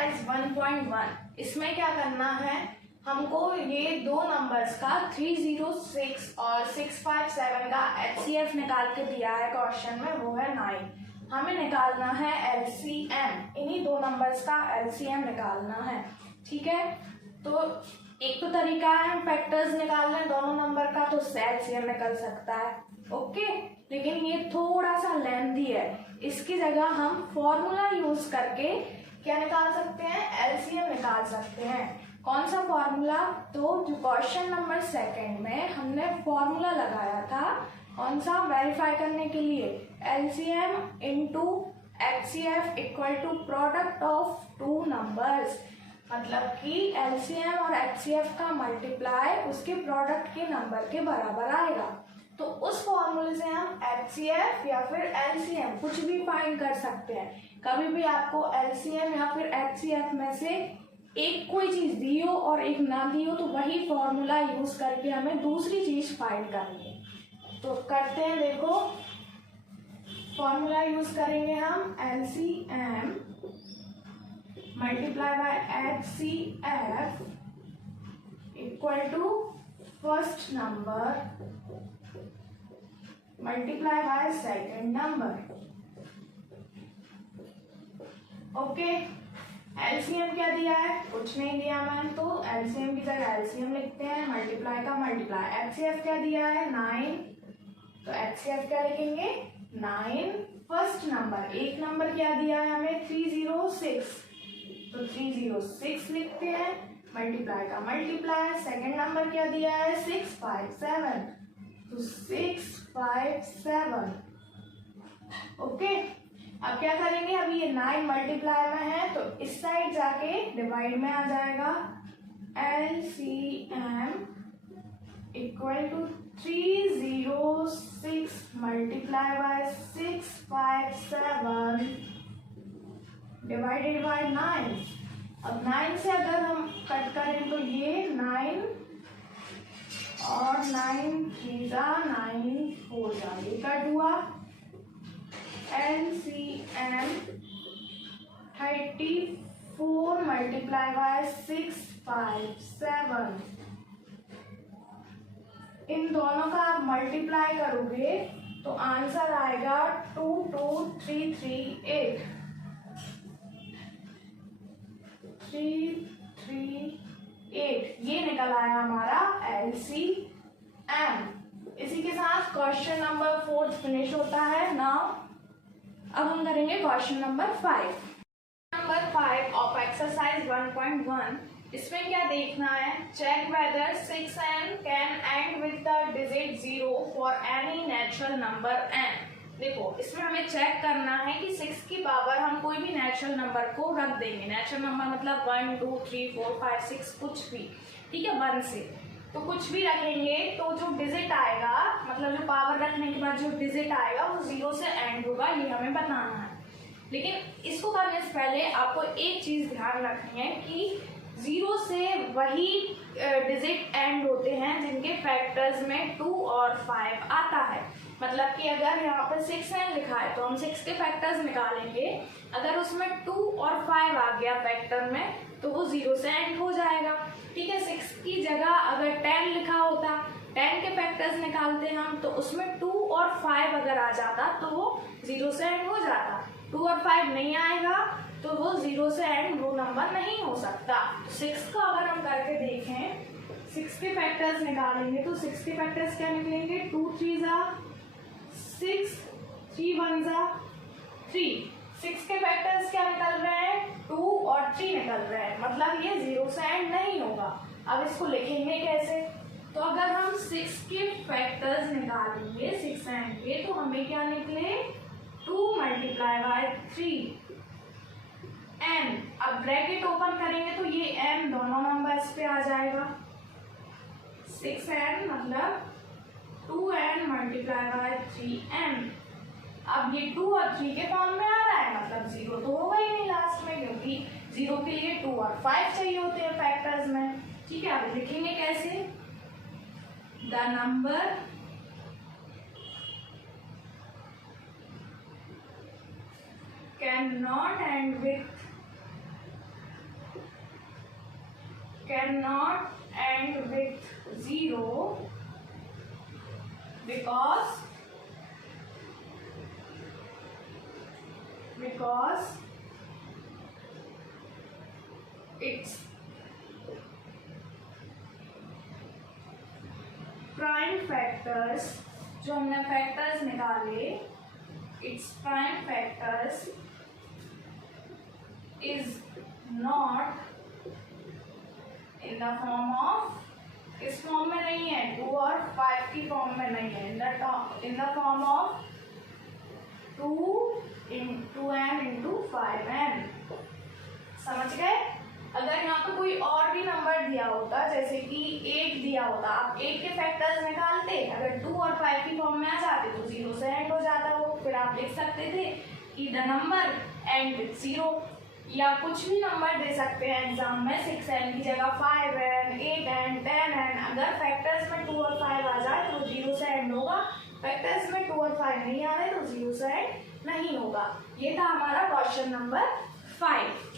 Exercise 1.1 इसमें क्या करना है, हमको ये दो नंबर्स का 306 और 657 का HCF निकाल के दिया है क्वेश्चन में, वो है 9। हमें निकालना है LCM, इन्हीं दो नंबर्स का LCM निकालना है। ठीक है, तो एक तो तरीका है फैक्टर्स निकालने दोनों नंबर का, तो LCM निकल सकता है। ओके, लेकिन ये थोड़ा सा लेंथी है, इसकी जगह हम फॉर्मूला यूज करके क्या निकाल सकते हैं, LCM निकाल सकते हैं। कौन सा फॉर्मूला, तो जो क्वेश्चन नंबर 2 में हमने फॉर्मूला लगाया था, कौन सा, वेरीफाई करने के लिए, LCM into HCF equal to product of two numbers. मतलब कि LCM और HCF का मल्टीप्लाई उसके प्रोडक्ट के नंबर के बराबर आएगा। तो उस फॉर्मूले से हम HCF या फिर LCM कुछ भी फाइंड कर सकते हैं। कभी भी आपको LCM या फिर HCF में से एक कोई चीज दी हो और एक ना दी हो, तो वही फॉर्मूला यूज करके हमें दूसरी चीज फाइंड करनी है। तो करते हैं, देखो फॉर्मूला यूज करेंगे हम, LCM multiply by HCF equal to first number multiply by second number. Okay, LCM क्या दिया है, कुछ नहीं दिया मैंने, तो LCM की जगह LCM लिखते हैं, मल्टीप्लाई का मल्टीप्लाई। HCF क्या दिया है, 9, तो HCF क्या लिखेंगे, 9 फर्स्ट नंबर। एक नंबर क्या दिया है हमें, 306, तो 306 लिखते हैं, मल्टीप्लाई का मल्टीप्लाई। सेकेंड नंबर क्या दिया है, 657, तो 657। ओके, अब क्या करेंगे, अभी ये 9 मल्टीप्लाई में है, तो इस साइड जाके डिवाइड में आ जाएगा। LCM equal to 306 multiply by 657 divided by 9। अब 9 से अगर हम कट करें तो ये 9 और 9 3 9 हो जाए, कट हुआ। LCM 34 मल्टीप्लाई बाय 657, इन दोनों का आप मल्टीप्लाई करोगे तो आंसर आएगा 22338 338। ये निकल आया हमारा LCM। इसी के साथ क्वेश्चन नंबर 4 फिनिश होता है। नाउ अब हम करेंगे question number 5। Number 5 of exercise 1.1। इसमें क्या देखना है, check whether 6n can end with the digit 0 for any natural number n। देखो, इसमें हमें चेक करना है कि 6 की पावर हम कोई भी नेचुरल नंबर को रख देंगे। नेचुरल नंबर मतलब 1 2 3 4 5 6 कुछ भी, ठीक है, 1 से तो कुछ भी रखेंगे, तो जो डिजिट आएगा, मतलब जो पावर रखने के बाद जो डिजिट आएगा वो 0 से एंड होगा, ये हमें बताना है। लेकिन इसको करने से पहले आपको एक चीज ध्यान रखनी है कि 0 से वही डिजिट एंड होते हैं जिनके फैक्टर्स में 2 और 5 आता है। मतलब कि अगर यहाँ पर 6n लिखा है तो हम 6 के फैक्टर्स निकालेंगे, अगर उसमें 2 और 5 आ गया फैक्टर में तो वो 0 से एंड हो जाएगा। ठीक है, 6 की जगह अगर 10 लिखा होता, 10 के फैक्टर्स निकालते हम, तो उसमें 2 और 5 अगर आ जाता तो वो 0 से एंड हो जाता। 2 और 5 नहीं आएगा तो वो 0 से एंड वो नंबर नहीं हो सकता। 6 का अगर हम करके देखें, 6 के फैक्टर्स निकालेंगे तो 6 के फैक्टर्स क्या निकलेंगे, 2 3 6, 3 1 3। 6 के फैक्टर्स क्या निकल रहे हैं, 2 और 3 निकल रहे हैं, मतलब ये 0 से एंड नहीं होगा। अब इसको लिखेंगे कैसे, तो अगर हम 6 के फैक्टर्स निकालेंगे 6 एंड के, तो हमें क्या निकले, 2 मल्टीप्लाई बाय 3 n। अब ब्रैकेट ओपन करेंगे तो ये m दोनों नंबर्स पे आ जाएगा। 6n मतलब 2n मल्टीप्लाई बाय 3n। अब ये 2 और 3 के फॉर्म में आ रहा है, मतलब 0 तो होगा ही नहीं लास्ट में, क्योंकि 0 के लिए 2 और 5 चाहिए होते हैं फैक्टर्स में। ठीक है, अब लिखेंगे कैसे, the number can not and with can not and with 0 because its prime factors, जो हमने फैक्टर्स निकाले, its prime factors is not in the form of, इस फॉर्म में नहीं है, 2 और 5 की फॉर्म में नहीं है, in the form of 2m into 5n। समझ गए? अगर यहाँ पे कोई और भी नंबर दिया होता, जैसे कि 8 दिया होता, आप 8 के फैक्टर्स निकालते, अगर 2 और 5 की फॉर्म में आ जाते तो 0 से एंड हो जाता वो, फिर आप लिख सकते थे कि द नंबर एंड विथ 0, या कुछ भी नंबर दे सकते हैं एग्जाम में, 6n की जगह 5n, 8n, 10n। अगर फैक्टर्स में 2 और 5 आ जाए तो 0 से एंड होगा, फैक्टर्स में 2 और 5 नहीं आ रहे तो 0 से एंड नहीं होगा। ये था हमारा क्वेश्चन नंबर 5।